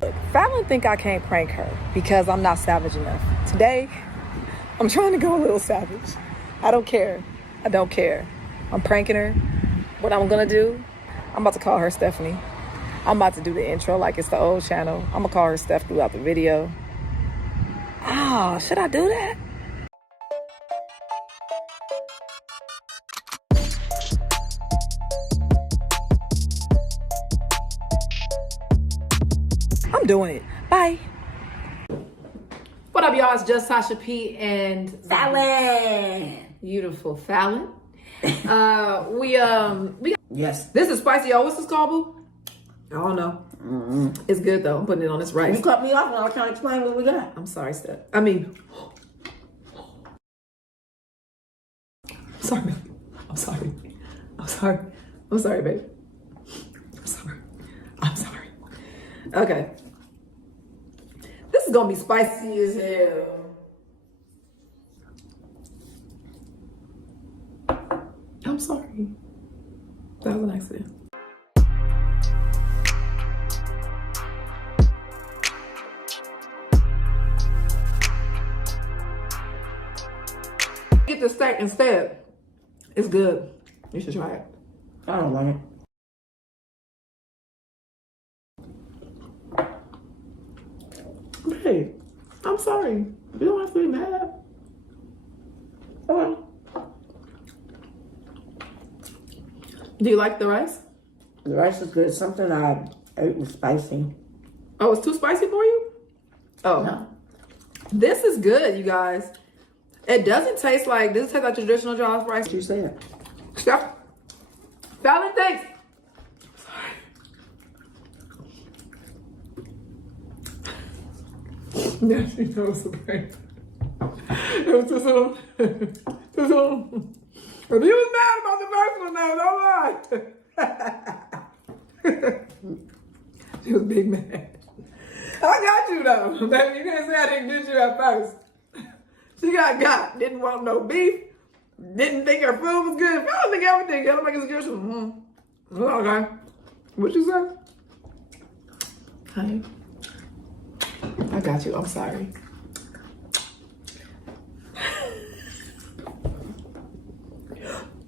Look, Fallon think I can't prank her because I'm not savage enough. Today, I'm trying to go a little savage. I don't care. I don't care. I'm pranking her. What I'm gonna do, I'm about to call her Stephanie. I'm about to do the intro like it's the old channel. I'm gonna call her Steph throughout the video. Oh, should I do that? I'm doing it. Bye. What up, y'all? It's just Tasha P and Fallon. Beautiful Fallon. We Yes. This is spicy. Y'all, what's this called, boo? I don't know. It's good though. I'm putting it on this rice. You cut me off when I was trying to explain what we got. I'm sorry, Steph. I'm sorry. I'm sorry. I'm sorry. I'm sorry, babe. I'm sorry. I'm sorry. Okay. This is gonna be spicy as hell. I'm sorry. That was an accident. Get the steak instead. It's good. You should try it. I don't like it. Hey, I'm sorry. You don't have to be mad. Okay. Do you like the rice? The rice is good. Something I ate was spicy. Oh, it's too spicy for you? Oh. No. This is good, you guys. It doesn't taste like traditional jollof rice. What you said? Steph. Fallon, thanks. Yeah, she knows the prank. It was just little. Just little. But he was mad about the first one now, don't lie. She was big mad. I got you though. Baby, you can't say I didn't get you at first. She got. Didn't want no beef. Didn't think her food was good. I don't think everything. I don't think it's good. She was, okay. What you say? Honey. I got you. I'm sorry.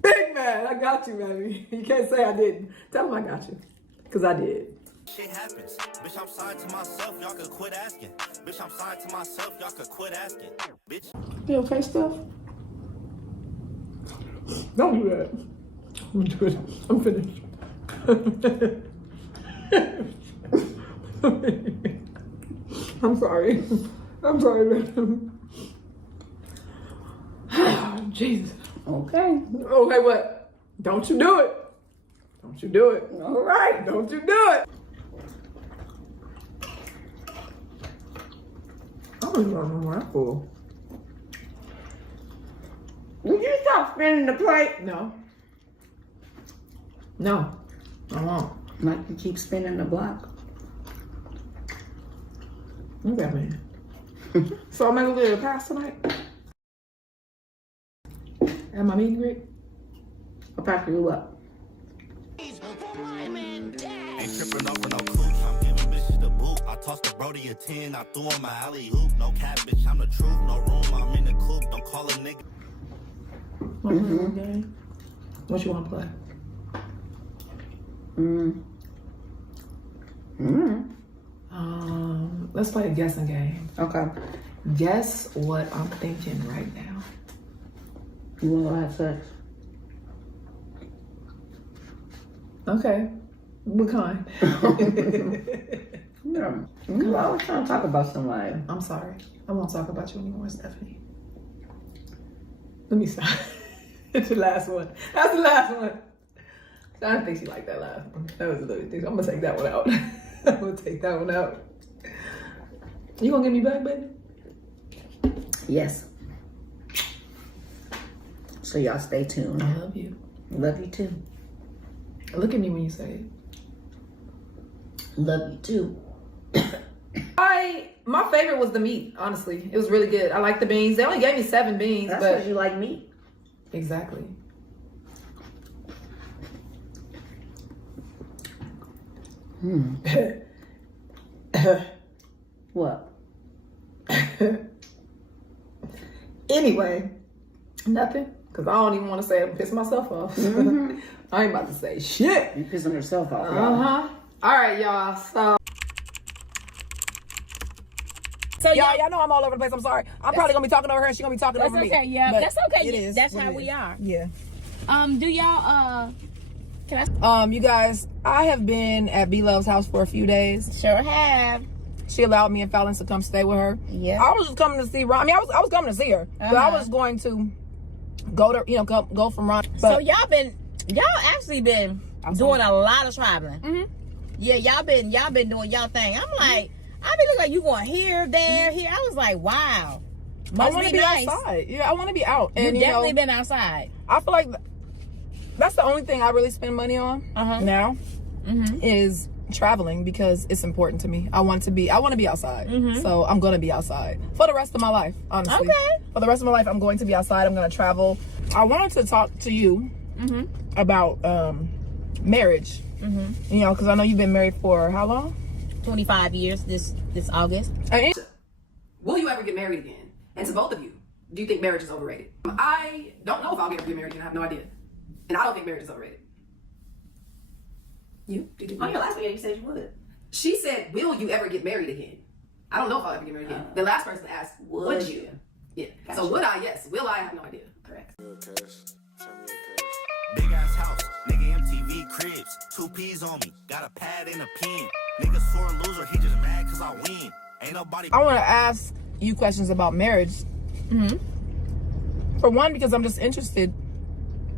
Big man, I got you, baby. You can't say I didn't. Tell him I got you. Because I did. Shit happens. Bitch, I'm sorry to myself. Y'all could quit asking. Bitch, I'm sorry to myself. Y'all could quit asking. Bitch. You okay, Steph? Don't do that. I'm do it. I'm finished. I'm sorry. I'm sorry, man. Jesus. Okay. Okay, what? Don't you do it. Don't you do it. All right. Don't you do it. I don't even know where I'm full. Would you stop spinning the plate? No. No. I won't. Like you keep spinning the block. Look at me. So I'm gonna get a pass tonight? Am I meeting Rick? I'll pack you up. Ain't tripping over no cooch. I'm giving bitches the boot. I tossed the Brody a 10. I threw on my alley hoop. No cat, bitch. I'm the truth. No room. I'm in the coop. Don't call a nigga. Want to play one game? What you want to play? Let's play a guessing game. Okay. Guess what I'm thinking right now. You want to have sex? Okay. What kind? Yeah. You always trying to talk about somebody. I'm sorry. I won't talk about you anymore, Stephanie. Let me stop. It's the last one. That's the last one. I didn't think she liked that last one. That was a little thing. I'm gonna take that one out. I'm gonna take that one out. You gonna get me back, baby? Yes. So y'all stay tuned. I love you. Love you too. Look at me when you say it. Love you too. My favorite was the meat, honestly. It was really good. I like the beans. They only gave me 7 beans. That's but because you like meat. Exactly. What? Anyway, nothing. Because I don't even want to say it and piss myself off. Mm-hmm. I ain't about to say shit. You pissing herself off. Uh-huh. All right, y'all. So y'all know I'm all over the place. I'm sorry. I'm probably going to be talking over her and she's going to be talking over me. That's okay, yeah. But That's okay. it is That's what how it we is. are. Yeah. Do y'all, can I? You guys, I have been at B-Love's house for a few days. Sure have. She allowed me and Fallon to come stay with her. Yeah. I was just coming to see Ron. I mean, I was coming to see her, but I was going to go to, go from Ron. But So y'all actually been doing a lot of traveling. Mhm. Yeah, y'all been doing y'all thing. I'm like, I be looking like you going here, there, here. I was like, wow. I Must want to be be nice. outside. Yeah, I want to be out. You And definitely been outside. I feel like that's the only thing I really spend money on now is traveling because it's important to me. I want to be outside. So I'm going to be outside for the rest of my life, honestly. Okay. For the rest of my life, I'm going to be outside. I'm going to travel. I wanted to talk to you about marriage. Because I know you've been married for how long? 25 years this August. Will you ever get married again? And to both of you, do you think marriage is overrated? I don't know if I'll ever get married again. I have no idea. And I don't think marriage is overrated. You? Did you? On your last video, you said you would. She said, will you ever get married again? I don't know if I'll ever get married again. The last person asked, would you? Yeah. Gotcha. So would I? Yes. Will I? I have no idea. Correct. Big ass house, nigga MTV cribs, 2 P's on me, got a pad and a pen. Nigga sore loser, he just mad cause I win. Ain't nobody. I want to ask you questions about marriage. For one, because I'm just interested,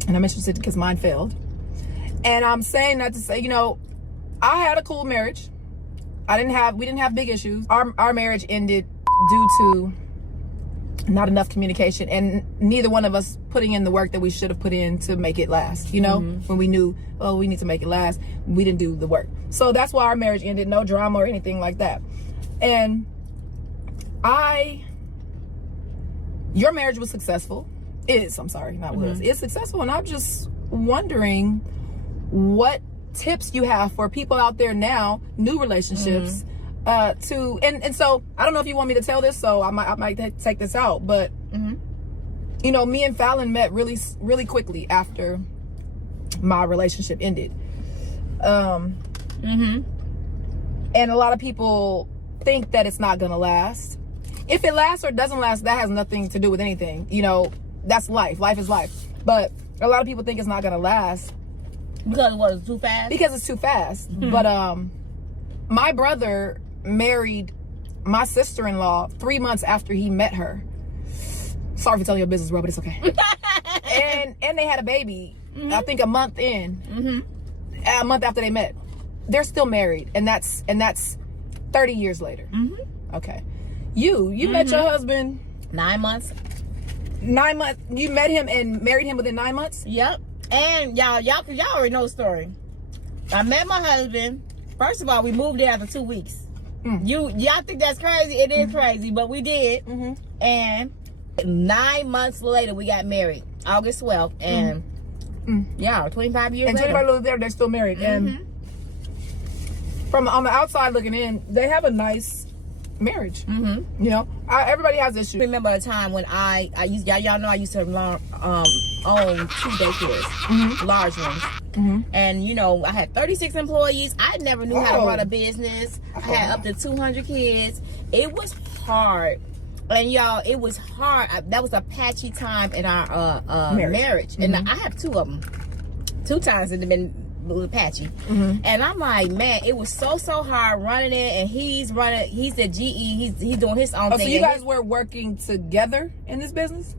and I'm interested because mine failed. And I'm saying that to say, I had a cool marriage. We didn't have big issues. Our marriage ended due to not enough communication and neither one of us putting in the work that we should have put in to make it last. When we knew, we need to make it last, we didn't do the work. So that's why our marriage ended. No drama or anything like that. And your marriage was successful. It's successful. And I'm just wondering what tips you have for people out there now, new relationships, and so I don't know if you want me to tell this, so I might take this out, but me and Fallon met really, really quickly after my relationship ended. And a lot of people think that it's not gonna last. If it lasts or doesn't last, that has nothing to do with anything. That's life. Life is life. But a lot of people think it's not gonna last. Because it was too fast? Because it's too fast. But my brother married my sister-in-law 3 months after he met her. Sorry for telling your business, bro, but it's okay. and they had a baby, I think a month in. A month after they met. They're still married, and that's 30 years later. Okay. You met your husband 9 months. 9 months. You met him and married him within 9 months? Yep. And y'all already know the story. I met my husband. First of all, we moved there after 2 weeks. Y'all think that's crazy? It is crazy, but we did. And 9 months later, we got married, August 12th, and 25 years and later. 25 years later, they're still married. And from on the outside looking in, they have a nice marriage. Everybody has issues. I remember a time when I used, y'all know I used to own 2 daycares, large ones. And I had 36 employees. I never knew how to run a business. I had up to 200 kids. It was hard. And y'all, it was hard. That was a patchy time in our marriage. And I have 2 of them. 2 times it had been patchy. And I'm like, man, it was so hard running it. And he's at GE. He's doing his own thing. So you guys were working together in this business?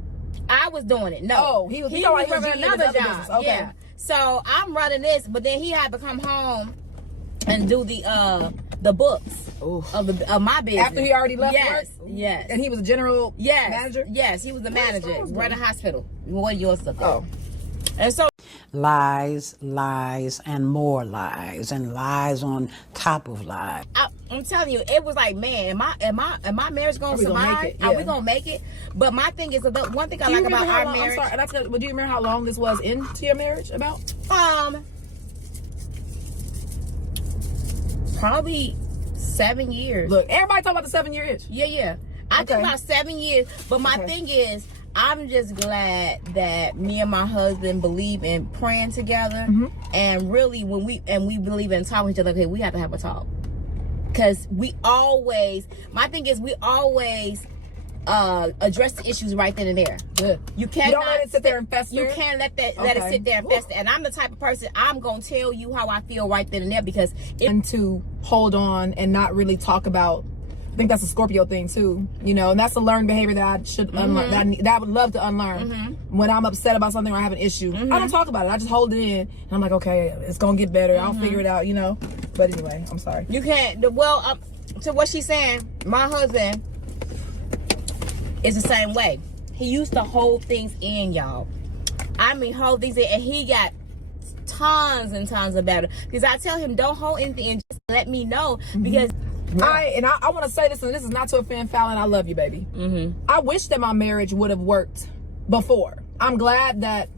I was doing it. No. Oh, he was running another job. business. Okay. Yeah. So I'm running this, but then he had to come home and do the books of my business. After he already left work? Yes. And he was a general manager? Yes, he was the manager. Run a hospital. What yours stuff? Oh. And so lies, and more lies, and lies on top of lies. I'm telling you, it was like, man, am my marriage gonna survive? Are we gonna make it? But my thing is, the one thing I like about our marriage. I'm sorry, but do you remember how long this was into your marriage? About probably 7 years. Look, everybody talk about the 7-year itch. Yeah. I think about 7 years. But my thing is, I'm just glad that me and my husband believe in praying together, and really when we believe in talking to each other. Okay, we have to have a talk, because my thing is we always address the issues right then and there. Good. You cannot don't let it sit there and fester. You can't let it sit there and fester. And I'm the type of person, I'm gonna tell you how I feel right then and there, because And to hold on and not really talk about. I think that's a Scorpio thing too, you know, and that's a learned behavior that I should unlearn, that I would love to unlearn. When I'm upset about something or I have an issue, I don't talk about it. I just hold it in, and I'm like, okay, it's gonna get better. I'll figure it out, you know. But anyway, I'm sorry. You can't. Well, to what she's saying, my husband is the same way. He used to hold things in, y'all. I mean, hold things in, and he got tons and tons of better. Because I tell him, don't hold anything in, just let me know, because. I want to say this, and this is not to offend Fallon. I love you, baby. I wish that my marriage would have worked before. I'm glad that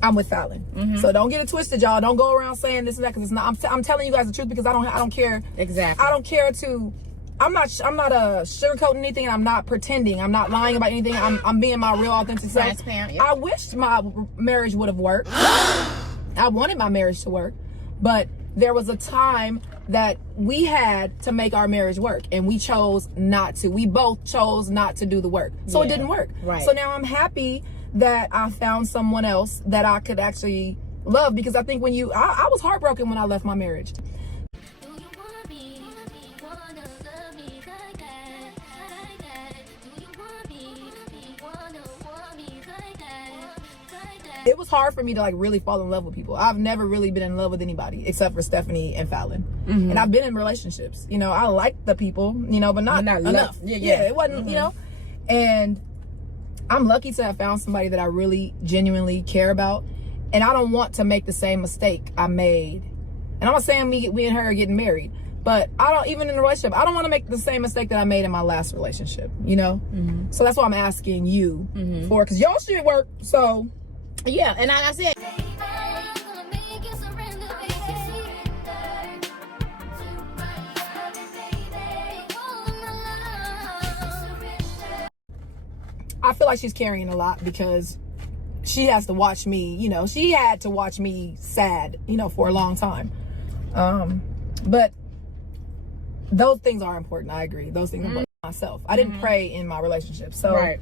I'm with Fallon. So don't get it twisted, y'all. Don't go around saying this and that, because it's not. I'm telling you guys the truth, because I don't care. Exactly. I don't care to. I'm not sugarcoating anything. I'm not pretending. I'm not lying about anything. I'm being my real authentic self. Transparent. Yeah. I wish my marriage would have worked. I wanted my marriage to work, but there was a time that we had to make our marriage work, and we chose not to. We both chose not to do the work, so it didn't work. Right. So now I'm happy that I found someone else that I could actually love, because I think when I was heartbroken when I left my marriage. It was hard for me to like really fall in love with people. I've never really been in love with anybody except for Stephanie and Fallon. And I've been in relationships. You know, I like the people, you know, but not enough. Yeah, it wasn't, you know. And I'm lucky to have found somebody that I really genuinely care about. And I don't want to make the same mistake I made. And I'm not saying we and her are getting married, but I don't, even in a relationship, I don't want to make the same mistake that I made in my last relationship, you know? So that's why I'm asking you for, because y'all shit work, so. Yeah, and like I said, I feel like she's carrying a lot, because she has to watch me, you know, she had to watch me sad, you know, for a long time. But those things are important. I agree. Those things are important for myself. I didn't pray in my relationship. So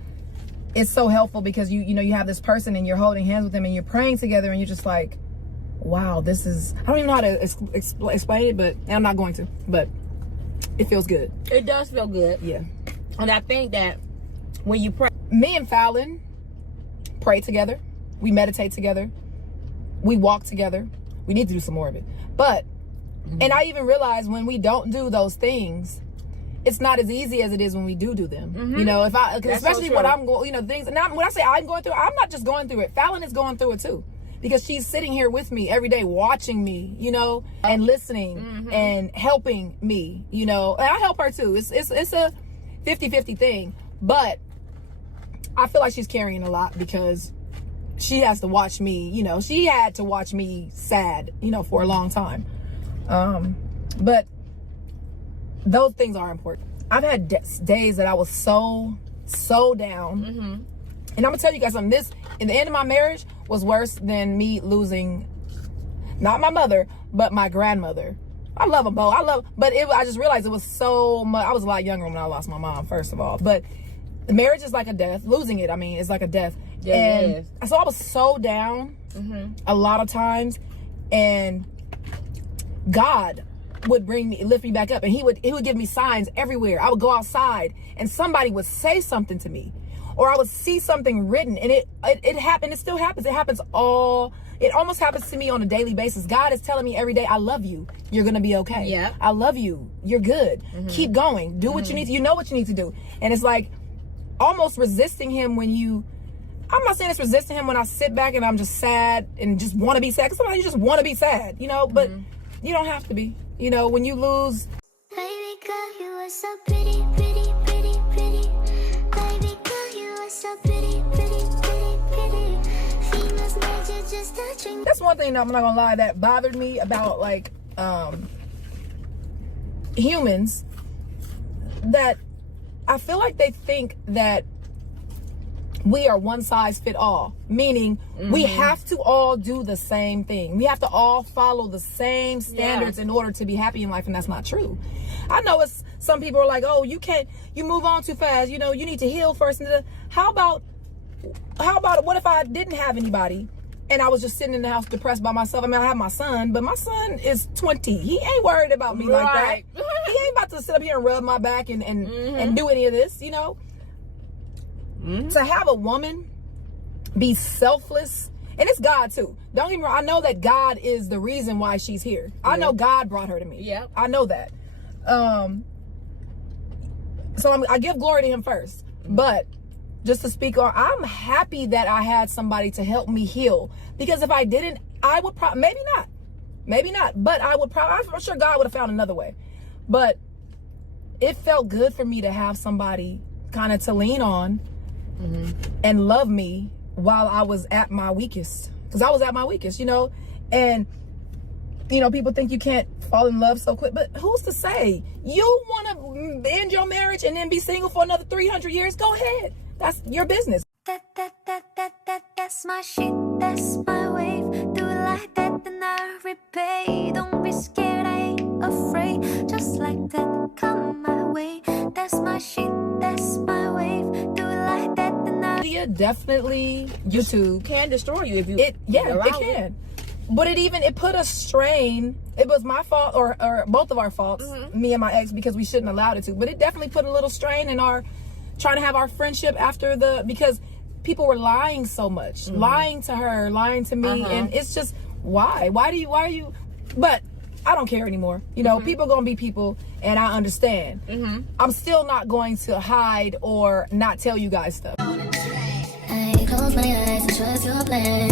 it's so helpful, because you know, you have this person and you're holding hands with them and you're praying together, and you're just like, wow, this is, I don't even know how to explain it, but I'm not going to, but it feels good. it does feel good. Yeah. And I think that when you pray, Me and Fallon pray together. We meditate together. We walk together. We need to do some more of it. But, and I even realize when we don't do those things, it's not as easy as it is when we do them. You know, especially when I'm going, you know, things. And when I say I'm going through, I'm not just going through it. Fallon is going through it too, because she's sitting here with me every day, watching me, you know, and listening and helping me, you know. And I help her too. It's a 50-50 thing, but I feel like she's carrying a lot, because she has to watch me, you know, she had to watch me sad, you know, for a long time. But those things are important. I've had days that I was so down. And I'm gonna tell you guys something. This, in the end of my marriage, was worse than me losing, not my mother, but my grandmother. I love them both. But I just realized it was so much. I was a lot younger when I lost my mom, first of all. But the marriage is like a death. Losing it, I mean, it's like a death. Yeah, and so I was so down a lot of times, and God would lift me back up, and he would give me signs everywhere. I would go outside and somebody would say something to me, or I would see something written, and it happened. It still happens. It happens it almost happens to me on a daily basis. God is telling me every day, I love you. You're going to be okay. Yeah. I love you. You're good. Keep going. Do what you need to. You know what you need to do. And it's like almost resisting him I'm not saying it's resisting him when I sit back and I'm just sad and just want to be sad. Because sometimes you just want to be sad, you know, but you don't have to be. You know, when you lose. Baby girl, you are so pretty, pretty, pretty, pretty. Baby girl, you are so pretty, pretty, pretty, pretty. Females made you just touching. That's one thing, I'm not gonna lie, that bothered me about like humans that I feel like they think that we are one size fit all, meaning we have to all do the same thing. We have to all follow the same standards in order to be happy in life, and that's not true. I know it's some people are like, oh, you move on too fast. You know, you need to heal first. How about what if I didn't have anybody and I was just sitting in the house depressed by myself? I mean, I have my son, but my son is 20. He ain't worried about me like that. He ain't about to sit up here and rub my back and do any of this, you know? To have a woman be selfless, and it's God too. Don't get me wrong. I know that God is the reason why she's here. I know God brought her to me. Yeah, I know that. So I give glory to him first. But just to speak on, I'm happy that I had somebody to help me heal. Because if I didn't, I would probably, maybe not. But I would probably, I'm sure God would have found another way. But it felt good for me to have somebody kind of to lean on and love me while I was at my weakest. Because I was at my weakest, you know. And, you know, people think you can't fall in love so quick. But who's to say? You want to end your marriage and then be single for another 300 years? Go ahead. That's your business. That's my shit, that's my wave. Do it like that, then I repay. Don't be scared, I ain't afraid. Just like that, come my way. That's my shit, that's my wave. Do it like that, then I Definitely YouTube can destroy you if you. It can. But it put a strain. It was my fault or both of our faults, me and my ex, because we shouldn't have allowed it to. But it definitely put a little strain in our trying to have our friendship after because people were lying so much, lying to her, lying to me, and it's just why are you? But I don't care anymore. You know, people gonna be people, and I understand. I'm still not going to hide or not tell you guys stuff. close my eyes and trust your plan.